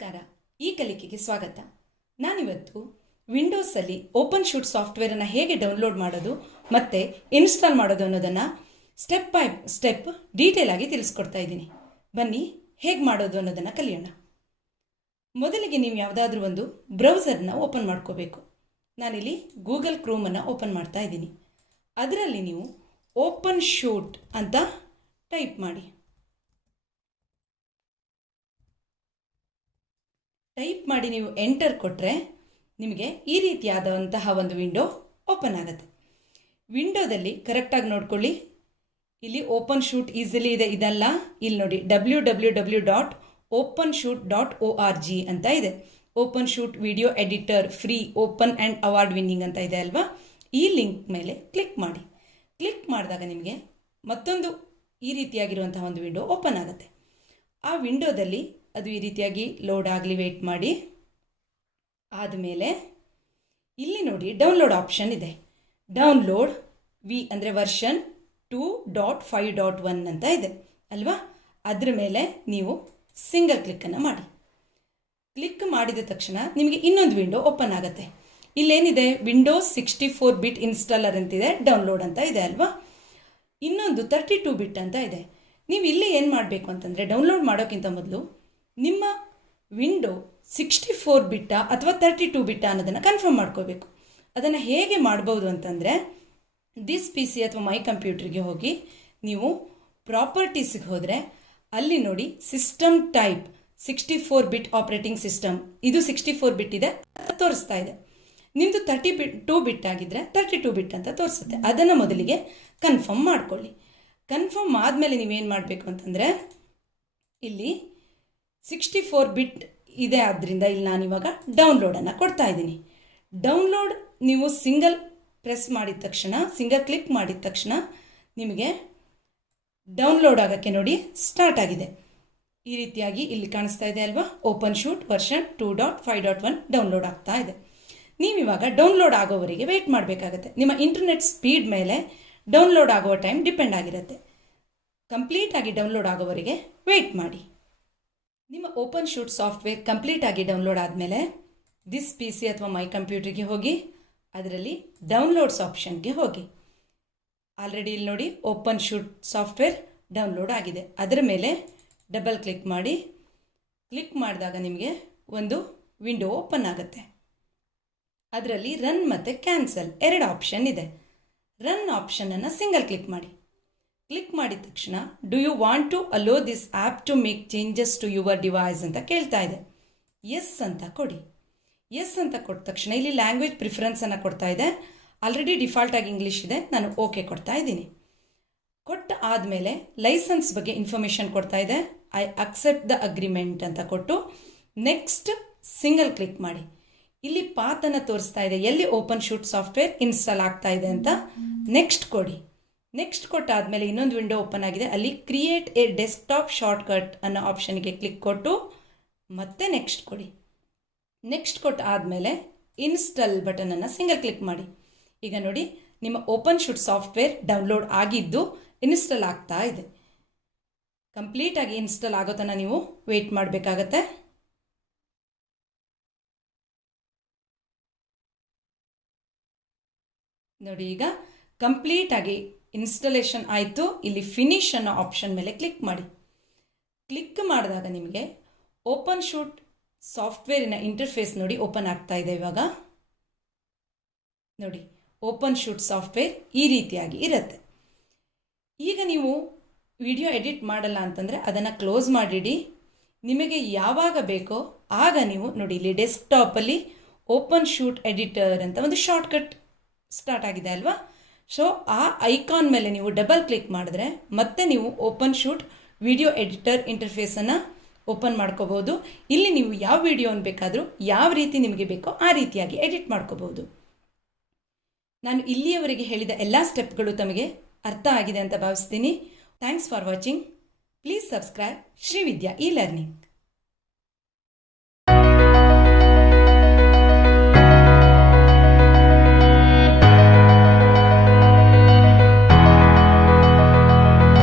ನಮಸ್ಕಾರ. ಈ ಕಲಿಕೆಗೆ ಸ್ವಾಗತ. ನಾನಿವತ್ತು ವಿಂಡೋಸಲ್ಲಿ ಓಪನ್ ಶೂಟ್ ಸಾಫ್ಟ್ವೇರನ್ನು ಹೇಗೆ ಡೌನ್ಲೋಡ್ ಮಾಡೋದು ಮತ್ತು ಇನ್ಸ್ಟಾಲ್ ಮಾಡೋದು ಅನ್ನೋದನ್ನು ಸ್ಟೆಪ್ ಬೈ ಸ್ಟೆಪ್ ಡೀಟೇಲ್ ಆಗಿ ತಿಳಿಸ್ಕೊಡ್ತಾ ಇದ್ದೀನಿ. ಬನ್ನಿ ಹೇಗೆ ಮಾಡೋದು ಅನ್ನೋದನ್ನು ಕಲಿಯೋಣ. ಮೊದಲಿಗೆ ನೀವು ಯಾವುದಾದ್ರೂ ಒಂದು ಬ್ರೌಸರ್ನ ಓಪನ್ ಮಾಡ್ಕೋಬೇಕು. ನಾನಿಲ್ಲಿ ಗೂಗಲ್ ಕ್ರೋಮನ್ನು ಓಪನ್ ಮಾಡ್ತಾ ಇದ್ದೀನಿ. ಅದರಲ್ಲಿ ನೀವು ಓಪನ್ ಶೂಟ್ ಅಂತ ಟೈಪ್ ಮಾಡಿ. ಟೈಪ್ ಮಾಡಿ ನೀವು ಎಂಟರ್ ಕೊಟ್ಟರೆ ನಿಮಗೆ ಈ ರೀತಿಯಾದಂತಹ ಒಂದು ವಿಂಡೋ ಓಪನ್ ಆಗುತ್ತೆ. ವಿಂಡೋದಲ್ಲಿ ಕರೆಕ್ಟಾಗಿ ನೋಡ್ಕೊಳ್ಳಿ. ಇಲ್ಲಿ ಓಪನ್ ಶೂಟ್ ಈಸಿಲಿ ಇದೆ, ಇದಲ್ಲ. ಇಲ್ಲಿ ನೋಡಿ www.openshoot.org ಅಂತ ಇದೆ. Open shoot video editor free open and award winning ಅಂತ ಇದೆ ಅಲ್ವಾ. ಈ ಲಿಂಕ್ ಮೇಲೆ ಕ್ಲಿಕ್ ಮಾಡಿ. ಕ್ಲಿಕ್ ಮಾಡಿದಾಗ ನಿಮಗೆ ಮತ್ತೊಂದು ಈ ರೀತಿಯಾಗಿರುವಂತಹ ಒಂದು ವಿಂಡೋ ಓಪನ್ ಆಗುತ್ತೆ. ಆ ವಿಂಡೋದಲ್ಲಿ ಅದು ಈ ರೀತಿಯಾಗಿ ಲೋಡ್ ಆಗಲಿ, ವೆಯ್ಟ್ ಮಾಡಿ. ಆದಮೇಲೆ ಇಲ್ಲಿ ನೋಡಿ ಡೌನ್ಲೋಡ್ ಆಪ್ಷನ್ ಇದೆ. ಡೌನ್ಲೋಡ್ ವಿ ಅಂದರೆ ವರ್ಷನ್ 2.5.1 ಅಂತ ಇದೆ ಅಲ್ವಾ. ಅದರ ಮೇಲೆ ನೀವು ಸಿಂಗಲ್ ಕ್ಲಿಕ್ಕನ್ನು ಮಾಡಿ. ಕ್ಲಿಕ್ ಮಾಡಿದ ತಕ್ಷಣ ನಿಮಗೆ ಇನ್ನೊಂದು ವಿಂಡೋ ಓಪನ್ ಆಗುತ್ತೆ. ಇಲ್ಲೇನಿದೆ, ವಿಂಡೋಸ್ 64 ಬಿಟ್ ಇನ್ಸ್ಟಾಲರ್ ಅಂತಿದೆ, ಡೌನ್ಲೋಡ್ ಅಂತ ಇದೆ ಅಲ್ವಾ. ಇನ್ನೊಂದು 32 ಬಿಟ್ ಅಂತ ಇದೆ. ನೀವು ಇಲ್ಲಿ ಏನು ಮಾಡಬೇಕು ಅಂತಂದರೆ, ಡೌನ್ಲೋಡ್ ಮಾಡೋಕ್ಕಿಂತ ಮೊದಲು ನಿಮ್ಮ ವಿಂಡೋ 64 ಬಿಟ್ಟಾ ಅಥವಾ 32 ಬಿಟ್ಟಾ ಅನ್ನೋದನ್ನು ಕನ್ಫರ್ಮ್ ಮಾಡ್ಕೋಬೇಕು. ಅದನ್ನು ಹೇಗೆ ಮಾಡ್ಬೋದು ಅಂತಂದರೆ, ದಿಸ್ ಪಿ ಸಿ ಅಥವಾ ಮೈ ಕಂಪ್ಯೂಟರ್ಗೆ ಹೋಗಿ ನೀವು ಪ್ರಾಪರ್ಟೀಸ್ಗೆ ಹೋದರೆ ಅಲ್ಲಿ ನೋಡಿ ಸಿಸ್ಟಮ್ ಟೈಪ್ 64 ಬಿಟ್ ಆಪ್ರೇಟಿಂಗ್ ಸಿಸ್ಟಮ್, ಇದು 64 ಬಿಟ್ ಇದೆ ತೋರಿಸ್ತಾ ಇದೆ. ನಿಮ್ಮದು 32 ಬಿಟ್ ಆಗಿದ್ದರೆ 32 ಬಿಟ್ ಅಂತ ತೋರಿಸುತ್ತೆ. ಅದನ್ನು ಮೊದಲಿಗೆ ಕನ್ಫರ್ಮ್ ಮಾಡ್ಕೊಳ್ಳಿ. ಕನ್ಫರ್ಮ್ ಆದಮೇಲೆ ನೀವೇನು ಮಾಡಬೇಕು ಅಂತಂದರೆ, ಇಲ್ಲಿ 64 ಬಿಟ್ ಇದೆ, ಆದ್ದರಿಂದ ಇಲ್ಲಿ ನಾನಿವಾಗ ಡೌನ್ಲೋಡನ್ನು ಕೊಡ್ತಾ ಇದ್ದೀನಿ. ಡೌನ್ಲೋಡ್ ನೀವು ಸಿಂಗಲ್ ಪ್ರೆಸ್ ಮಾಡಿದ ತಕ್ಷಣ, ಸಿಂಗಲ್ ಕ್ಲಿಕ್ ಮಾಡಿದ ತಕ್ಷಣ ನಿಮಗೆ ಡೌನ್ಲೋಡ್ ಆಗೋಕ್ಕೆ ನೋಡಿ ಸ್ಟಾರ್ಟ್ ಆಗಿದೆ. ಈ ರೀತಿಯಾಗಿ ಇಲ್ಲಿ ಕಾಣಿಸ್ತಾ ಇದೆ ಅಲ್ವಾ, ಓಪನ್ ಶೂಟ್ ವರ್ಷನ್ 2.5.1 ಡೌನ್ಲೋಡ್ ಆಗ್ತಾ ಇದೆ. ನೀವಿವಾಗ ಡೌನ್ಲೋಡ್ ಆಗೋವರೆಗೆ ವೆಯ್ಟ್ ಮಾಡಬೇಕಾಗತ್ತೆ. ನಿಮ್ಮ ಇಂಟರ್ನೆಟ್ ಸ್ಪೀಡ್ ಮೇಲೆ ಡೌನ್ಲೋಡ್ ಆಗುವ ಟೈಮ್ ಡಿಪೆಂಡ್ ಆಗಿರುತ್ತೆ. ಕಂಪ್ಲೀಟಾಗಿ ಡೌನ್ಲೋಡ್ ಆಗೋವರೆಗೆ ವೆಯ್ಟ್ ಮಾಡಿ. ನಿಮ್ಮ ಓಪನ್ ಶೂಟ್ ಸಾಫ್ಟ್ವೇರ್ ಕಂಪ್ಲೀಟಾಗಿ ಡೌನ್ಲೋಡ್ ಆದಮೇಲೆ ದಿಸ್ ಪಿ ಸಿ ಅಥವಾ ಮೈ ಕಂಪ್ಯೂಟರ್ಗೆ ಹೋಗಿ ಅದರಲ್ಲಿ ಡೌನ್ಲೋಡ್ಸ್ ಆಪ್ಷನ್ಗೆ ಹೋಗಿ. ಆಲ್ರೆಡಿ ಇಲ್ಲಿ ನೋಡಿ ಓಪನ್ ಶೂಟ್ ಸಾಫ್ಟ್ವೇರ್ ಡೌನ್ಲೋಡ್ ಆಗಿದೆ. ಅದರ ಮೇಲೆ ಡಬಲ್ ಕ್ಲಿಕ್ ಮಾಡಿ. ಕ್ಲಿಕ್ ಮಾಡಿದಾಗ ನಿಮಗೆ ಒಂದು ವಿಂಡೋ ಓಪನ್ ಆಗುತ್ತೆ. ಅದರಲ್ಲಿ ರನ್ ಮತ್ತು ಕ್ಯಾನ್ಸಲ್ 2 ಆಪ್ಷನ್ ಇದೆ. ರನ್ ಆಪ್ಷನನ್ನು ಸಿಂಗಲ್ ಕ್ಲಿಕ್ ಮಾಡಿ. ಕ್ಲಿಕ್ ಮಾಡಿದ ತಕ್ಷಣ do you want to allow this app to make changes to your device ಅಂತ ಕೇಳ್ತಾ ಇದೆ. ಎಸ್ ಅಂತ ಕೊಡಿ. ಎಸ್ ಅಂತ ಕೊಟ್ಟ ತಕ್ಷಣ ಇಲ್ಲಿ ಲ್ಯಾಂಗ್ವೇಜ್ ಪ್ರಿಫರೆನ್ಸನ್ನು ಕೊಡ್ತಾ ಇದೆ. ಆಲ್ರೆಡಿ ಡಿಫಾಲ್ಟಾಗಿ ಇಂಗ್ಲೀಷ್ ಇದೆ, ನಾನು ಓಕೆ ಕೊಡ್ತಾ ಇದ್ದೀನಿ. ಕೊಟ್ಟ ಆದಮೇಲೆ ಲೈಸೆನ್ಸ್ ಬಗ್ಗೆ ಇನ್ಫಾರ್ಮೇಷನ್ ಕೊಡ್ತಾ ಇದೆ. ಐ ಅಕ್ಸೆಪ್ಟ್ ದ ಅಗ್ರಿಮೆಂಟ್ ಅಂತ ಕೊಟ್ಟು ನೆಕ್ಸ್ಟ್ ಸಿಂಗಲ್ ಕ್ಲಿಕ್ ಮಾಡಿ. ಇಲ್ಲಿ ಪಾತನ್ನು ತೋರಿಸ್ತಾ ಇದೆ, ಎಲ್ಲಿ ಓಪನ್ ಶೂಟ್ ಸಾಫ್ಟ್ವೇರ್ ಇನ್ಸ್ಟಾಲ್ ಆಗ್ತಾ ಇದೆ ಅಂತ. ನೆಕ್ಸ್ಟ್ ಕೊಡಿ. ನೆಕ್ಸ್ಟ್ ಕೊಟ್ಟಾದಮೇಲೆ ಇನ್ನೊಂದು ವಿಂಡೋ ಓಪನ್ ಆಗಿದೆ. ಅಲ್ಲಿ ಕ್ರಿಯೇಟ್ ಎ ಡೆಸ್ಕ್ಟಾಪ್ ಶಾರ್ಟ್ಕಟ್ ಅನ್ನೋ ಆಪ್ಷನ್ಗೆ ಕ್ಲಿಕ್ ಕೊಟ್ಟು ಮತ್ತೆ ನೆಕ್ಸ್ಟ್ ಕೊಡಿ. ನೆಕ್ಸ್ಟ್ ಕೊಟ್ಟು ಆದಮೇಲೆ ಇನ್ಸ್ಟಾಲ್ ಬಟನನ್ನು ಸಿಂಗಲ್ ಕ್ಲಿಕ್ ಮಾಡಿ. ಈಗ ನೋಡಿ ನಿಮ್ಮ ಓಪನ್ ಶೂಟ್ ಸಾಫ್ಟ್ವೇರ್ ಡೌನ್ಲೋಡ್ ಆಗಿದ್ದು ಇನ್ಸ್ಟಾಲ್ ಆಗ್ತಾ ಇದೆ. ಕಂಪ್ಲೀಟಾಗಿ ಇನ್ಸ್ಟಾಲ್ ಆಗೋ ತನಕ ನೀವು ವೆಯ್ಟ್ ಮಾಡಬೇಕಾಗತ್ತೆ. ನೋಡಿ ಈಗ ಕಂಪ್ಲೀಟಾಗಿ ಇನ್ಸ್ಟಾಲೇಷನ್ ಆಯಿತು. ಇಲ್ಲಿ ಫಿನಿಶ್ ಅನ್ನೋ ಆಪ್ಷನ್ ಮೇಲೆ ಕ್ಲಿಕ್ ಮಾಡಿ. ಕ್ಲಿಕ್ ಮಾಡಿದಾಗ ನಿಮಗೆ ಓಪನ್ ಶೂಟ್ ಸಾಫ್ಟ್ವೇರಿನ ಇಂಟರ್ಫೇಸ್ ನೋಡಿ ಓಪನ್ ಆಗ್ತಾ ಇದೆ. ಇವಾಗ ನೋಡಿ ಓಪನ್ ಶೂಟ್ ಸಾಫ್ಟ್ವೇರ್ ಈ ರೀತಿಯಾಗಿ ಇರುತ್ತೆ. ಈಗ ನೀವು ವಿಡಿಯೋ ಎಡಿಟ್ ಮಾಡಲ್ಲ ಅಂತಂದರೆ ಅದನ್ನು ಕ್ಲೋಸ್ ಮಾಡಿಡಿ. ನಿಮಗೆ ಯಾವಾಗ ಬೇಕೋ ಆಗ ನೀವು ನೋಡಿ ಇಲ್ಲಿ ಡೆಸ್ಕ್ಟಾಪಲ್ಲಿ ಓಪನ್ ಶೂಟ್ ಎಡಿಟರ್ ಅಂತ ಒಂದು ಶಾರ್ಟ್ಕಟ್ ಸ್ಟಾರ್ಟ್ ಆಗಿದೆ ಅಲ್ವಾ. ಸೊ ಆ ಐಕಾನ್ ಮೇಲೆ ನೀವು ಡಬಲ್ ಕ್ಲಿಕ್ ಮಾಡಿದ್ರೆ ಮತ್ತೆ ನೀವು ಓಪನ್ ಶೂಟ್ ವಿಡಿಯೋ ಎಡಿಟರ್ ಇಂಟರ್ಫೇಸನ್ನು ಓಪನ್ ಮಾಡ್ಕೋಬೋದು. ಇಲ್ಲಿ ನೀವು ಯಾವ ವಿಡಿಯೋನ ಬೇಕಾದರೂ ಯಾವ ರೀತಿ ನಿಮಗೆ ಬೇಕೋ ಆ ರೀತಿಯಾಗಿ ಎಡಿಟ್ ಮಾಡ್ಕೋಬೋದು. ನಾನು ಇಲ್ಲಿಯವರೆಗೆ ಹೇಳಿದ ಎಲ್ಲ ಸ್ಟೆಪ್ಗಳು ತಮಗೆ ಅರ್ಥ ಆಗಿದೆ ಅಂತ ಭಾವಿಸ್ತೀನಿ. Thanks for watching. Please subscribe Srividya e learning.